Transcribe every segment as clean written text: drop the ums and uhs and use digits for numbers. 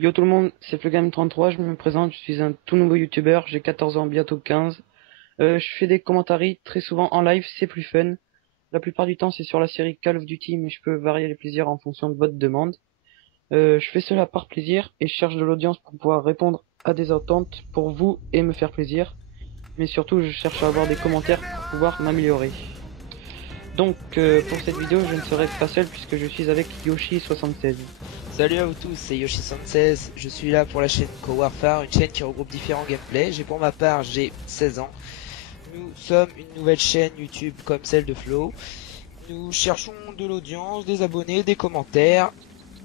Yo tout le monde, c'est FleGame33, je me présente, je suis un tout nouveau youtubeur, j'ai 14 ans, bientôt 15. Je fais des commentaires très souvent en live, c'est plus fun. La plupart du temps c'est sur la série Call of Duty, mais je peux varier les plaisirs en fonction de votre demande. Je fais cela par plaisir et je cherche de l'audience pour pouvoir répondre à des attentes pour vous et me faire plaisir. Mais surtout je cherche à avoir des commentaires pour pouvoir m'améliorer. Donc pour cette vidéo je ne serai pas seul puisque je suis avec Yoshi76. Salut à vous tous, c'est Yoshi76, je suis là pour la chaîne CoWarfare, une chaîne qui regroupe différents gameplays. Pour ma part, j'ai 16 ans. Nous sommes une nouvelle chaîne YouTube comme celle de Flo. Nous cherchons de l'audience, des abonnés, des commentaires,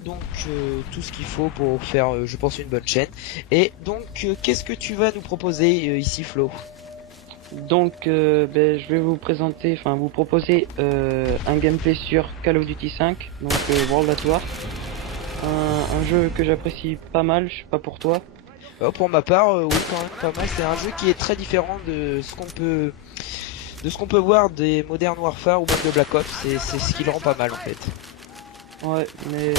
donc tout ce qu'il faut pour faire, je pense, une bonne chaîne. Et donc, qu'est-ce que tu vas nous proposer ici, Flo? Donc je vais vous proposer un gameplay sur Call of Duty 5, donc World at War. Un jeu que j'apprécie pas mal, je sais pas pour toi. Pour ma part, oui, quand même pas mal. C'est un jeu qui est très différent de ce qu'on peut voir des Modern Warfare ou même de Black Ops. C'est ce qui le rend pas mal en fait. Ouais, mais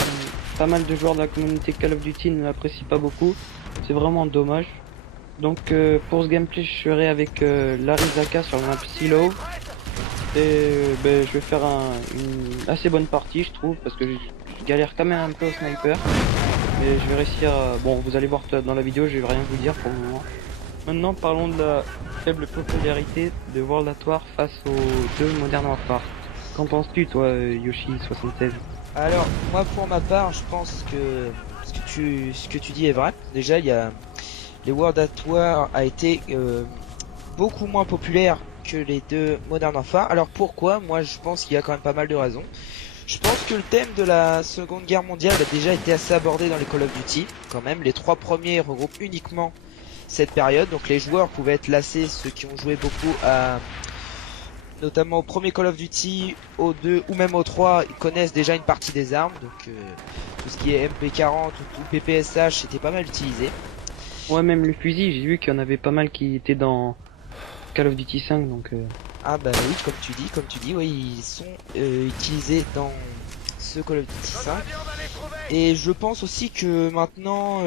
pas mal de joueurs de la communauté Call of Duty ne l'apprécient pas beaucoup. C'est vraiment dommage. Donc pour ce gameplay, je serai avec Larizaka sur la map Silo. Et je vais faire une assez bonne partie, je trouve, parce que je galère quand même un peu au sniper. Mais je vais réussir Bon, vous allez voir dans la vidéo, je vais rien vous dire pour le moment. Maintenant, parlons de la faible popularité de World at War face aux deux Modern Warfare. Qu'en penses-tu, toi, Yoshi76? Alors, moi pour ma part, je pense que ce que tu dis est vrai. Déjà, il y a les World at War a été beaucoup moins populaire que les deux Modern Warfare. Alors pourquoi? Moi, je pense qu'il y a quand même pas mal de raisons. Je pense que le thème de la Seconde Guerre mondiale a déjà été assez abordé dans les Call of Duty. Quand même, les trois premiers regroupent uniquement cette période, donc les joueurs pouvaient être lassés, ceux qui ont joué beaucoup à notamment au premier Call of Duty, au 2 ou même au 3, ils connaissent déjà une partie des armes, donc tout ce qui est MP40 ou PPSH était pas mal utilisé. Ouais, même le fusil, j'ai vu qu'il y en avait pas mal qui étaient dans Call of Duty 5, donc... Ah bah oui, comme tu dis, oui, ils sont utilisés dans ce Call of Duty 5. Et je pense aussi que maintenant,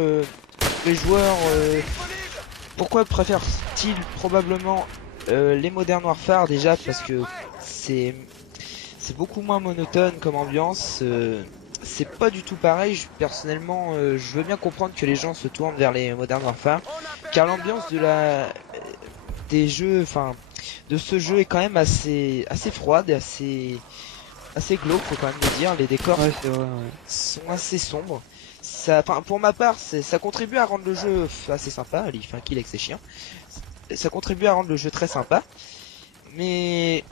les joueurs, pourquoi préfèrent-ils probablement les Modern Warfare déjà? Parce que c'est beaucoup moins monotone comme ambiance. C'est pas du tout pareil. Personnellement, je veux bien comprendre que les gens se tournent vers les Modern Warfare, car l'ambiance des jeux, enfin, de ce jeu est quand même assez froide et assez glauque, faut quand même le dire. Les décors Ouais, c'est vrai, ouais. sont assez sombres. Ça, enfin, pour ma part, ça contribue à rendre le jeu assez sympa. Il fait un kill avec ses chiens. Ça contribue à rendre le jeu très sympa, mais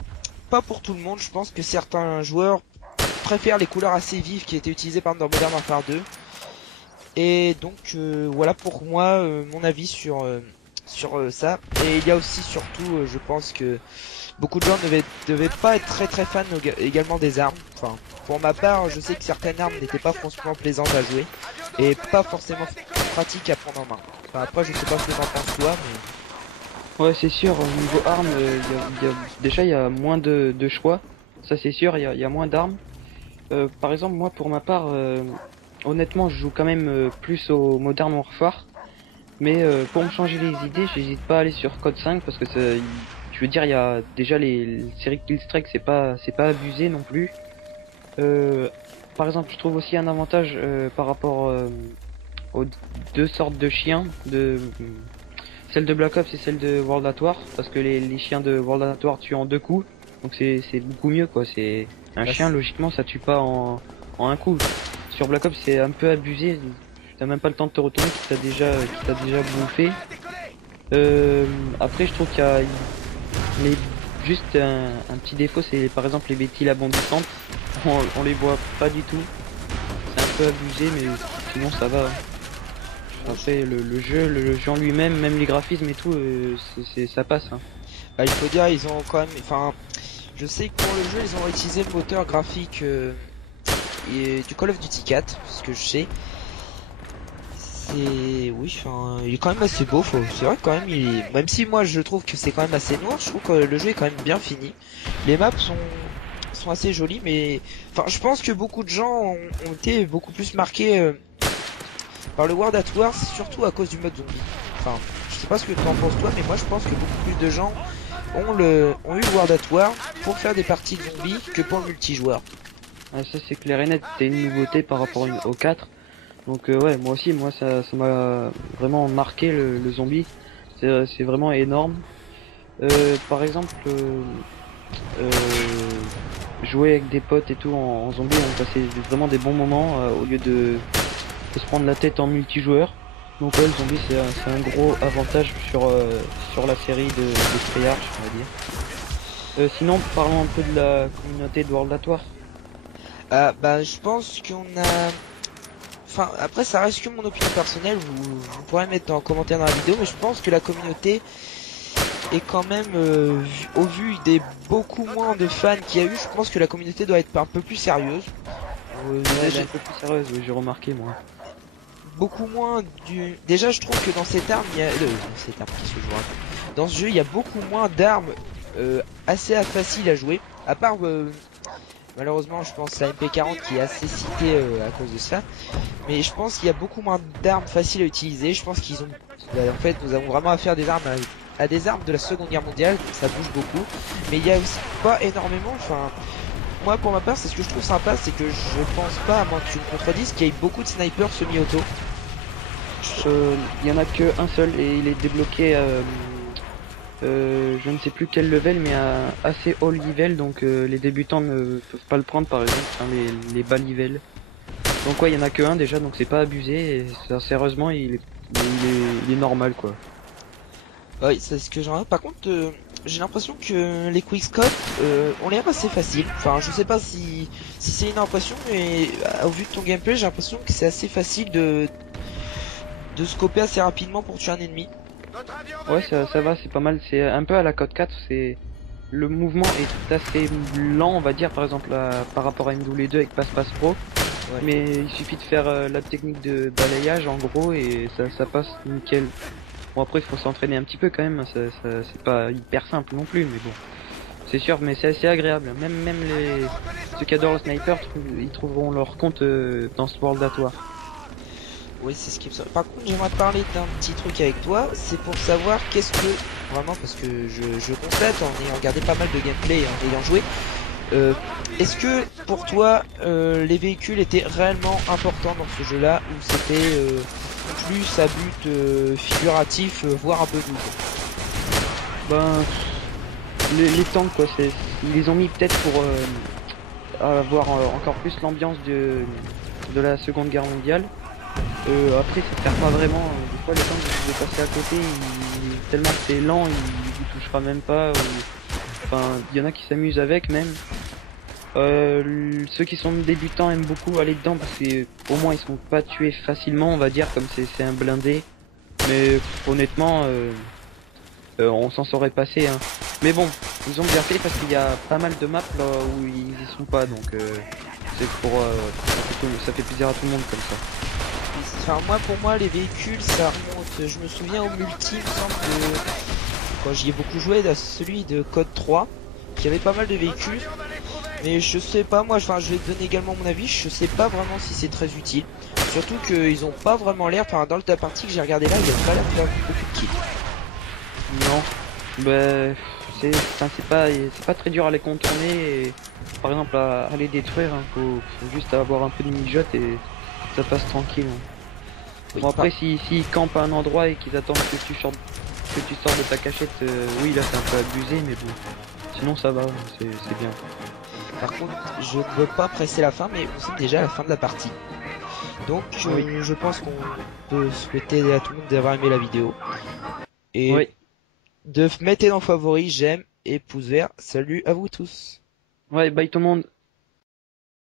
pas pour tout le monde. Je pense que certains joueurs préfèrent les couleurs assez vives qui étaient utilisées par exemple dans Modern Warfare 2. Et donc voilà pour moi mon avis sur ça. Et il y a aussi surtout, je pense que beaucoup de gens ne devaient pas être très fans également des armes. Enfin, pour ma part, je sais que certaines armes n'étaient pas franchement plaisantes à jouer et pas forcément pratiques à prendre en main. Enfin, après, je sais pas ce que t'en penses toi, mais Ouais, c'est sûr, au niveau armes, déjà il y a moins de choix. Ça c'est sûr, il y a moins d'armes. Par exemple, moi pour ma part, honnêtement, je joue quand même plus au Modern Warfare. Mais pour me changer les idées, j'hésite pas à aller sur Code 5 parce que je veux dire, il y a déjà les séries Killstrike, c'est pas abusé non plus. Par exemple, je trouve aussi un avantage par rapport aux deux sortes de chiens, celle de Black Ops et celle de World at War, parce que les chiens de World at War tuent en deux coups, donc c'est beaucoup mieux quoi. C'est un bah, chien, logiquement ça tue pas en un coup. Sur Black Ops c'est un peu abusé, t'as même pas le temps de te retourner qui t'a déjà bouffé. Après je trouve qu'il y a les, juste un petit défaut, c'est par exemple les véhicules abondissantes, on les voit pas du tout, c'est un peu abusé mais sinon ça va. Après le jeu en lui-même, même les graphismes et tout, ça passe. Hein. bah, il faut dire ils ont quand même, enfin, je sais que pour le jeu ils ont utilisé le moteur graphique du Call of Duty 4, ce que je sais. C'est oui, enfin, il est quand même assez beau. C'est vrai que quand même, même si moi je trouve que c'est quand même assez noir, je trouve que le jeu est quand même bien fini. Les maps sont assez jolies, mais enfin, je pense que beaucoup de gens ont été beaucoup plus marqués par le World at War, c'est surtout à cause du mode zombie. Enfin, je sais pas ce que tu en penses toi, mais moi je pense que beaucoup plus de gens ont eu le World at War pour faire des parties de zombies que pour le multijoueur. Ah, ça c'est clair et net, c'était une nouveauté par rapport au 4. Donc ouais, moi aussi, moi ça m'a vraiment marqué le zombie. C'est vraiment énorme. Par exemple, euh, jouer avec des potes et tout en zombie, on passait vraiment des bons moments au lieu de se prendre la tête en multijoueur. Donc ouais, le zombie c'est un gros avantage sur la série de Treyarch, on va dire. Sinon, parlons un peu de la communauté de World at War. Ah bah je pense qu'on a... Enfin après ça reste que mon opinion personnelle, vous pourrez mettre en commentaire dans la vidéo, mais je pense que la communauté est quand même, au vu des beaucoup moins de fans qu'il y a eu, je pense que la communauté doit être un peu plus sérieuse. Ouais, elle est un peu plus sérieuse, oui, j'ai remarqué moi. Beaucoup moins du... Déjà je trouve que dans cette arme, il y a... dans cette arme, qu'est-ce que je vous raconte, dans ce jeu il y a beaucoup moins d'armes assez faciles à jouer, à part malheureusement je pense la MP40 qui est assez citée à cause de ça, mais je pense qu'il y a beaucoup moins d'armes faciles à utiliser. Je pense qu'ils ont... En fait nous avons vraiment affaire des armes à des armes de la Seconde Guerre mondiale, donc ça bouge beaucoup, mais il y a aussi pas énormément, enfin... Moi pour ma part c'est ce que je trouve sympa, c'est que je pense pas, à moins que tu me contredises, qu'il y ait beaucoup de snipers semi-auto. Il y en a que un seul et il est débloqué je ne sais plus quel level mais à assez haut level donc les débutants ne peuvent pas le prendre par exemple, enfin, les bas level. Donc ouais il y en a que un déjà donc c'est pas abusé et sérieusement il est normal quoi. Oui, c'est ce que j'en ai. Par contre, j'ai l'impression que les quickscope ont l'air assez faciles. Enfin, je sais pas si c'est une impression, mais au vu de ton gameplay, j'ai l'impression que c'est assez facile de scoper assez rapidement pour tuer un ennemi. Ouais ça va c'est pas mal, c'est un peu à la code 4, c'est le mouvement est assez lent on va dire par exemple par rapport à MW2 avec Passe Pro. Ouais. Mais il suffit de faire la technique de balayage en gros et ça passe nickel. Bon après il faut s'entraîner un petit peu quand même, c'est pas hyper simple non plus mais bon. C'est sûr mais c'est assez agréable. Même ceux qui adorent le sniper ils trouveront leur compte dans ce World at War. Oui, c'est ce qui me semble. Par contre, j'aimerais te parler d'un petit truc avec toi. C'est pour savoir qu'est-ce que... Vraiment, parce que je constate en ayant regardé pas mal de gameplay et en ayant joué. Est-ce que pour toi les véhicules étaient réellement importants dans ce jeu-là ou c'était plus à but figuratif, voire un peu doux? Ben les tanks quoi, ils les ont mis peut-être pour avoir encore plus l'ambiance de la Seconde Guerre mondiale. Après ça sert pas vraiment, des fois les tanks vous pouvez passer à côté, tellement que c'est lent, il vous touchera même pas. Enfin il y en a qui s'amusent avec même. Ceux qui sont débutants aiment beaucoup aller dedans parce que au moins ils sont pas tués facilement on va dire comme c'est un blindé. Mais honnêtement on s'en serait passé hein. Mais bon ils ont bien fait parce qu'il y a pas mal de maps là où ils y sont pas donc c'est pour ça fait plaisir à tout le monde comme ça. Enfin moi pour moi les véhicules ça remonte, je me souviens au multi il me semble de... quand j'y ai beaucoup joué à celui de Code 3 qui avait pas mal de véhicules. Mais je sais pas, moi, enfin, je vais te donner également mon avis, je sais pas vraiment si c'est très utile. Surtout qu'ils ont pas vraiment l'air, enfin, dans le top partie que j'ai regardé là, il a pas l'air de faire beaucoup de kills. Non, bah c'est pas très dur à les contourner et par exemple à les détruire, hein, faut juste avoir un peu de mijote et ça passe tranquille. Hein. Oui, Bon après s'ils campent à un endroit et qu'ils attendent que tu sors de ta cachette, oui là c'est un peu abusé mais bon. Sinon ça va, c'est bien. par contre, je ne veux pas presser la fin, mais on sait déjà la fin de la partie. Donc, Oui. je pense qu'on peut souhaiter à tout le monde d'avoir aimé la vidéo. Et Oui. de mettre en favori, j'aime et pouce vert. Salut à vous tous. Ouais, bye tout le monde.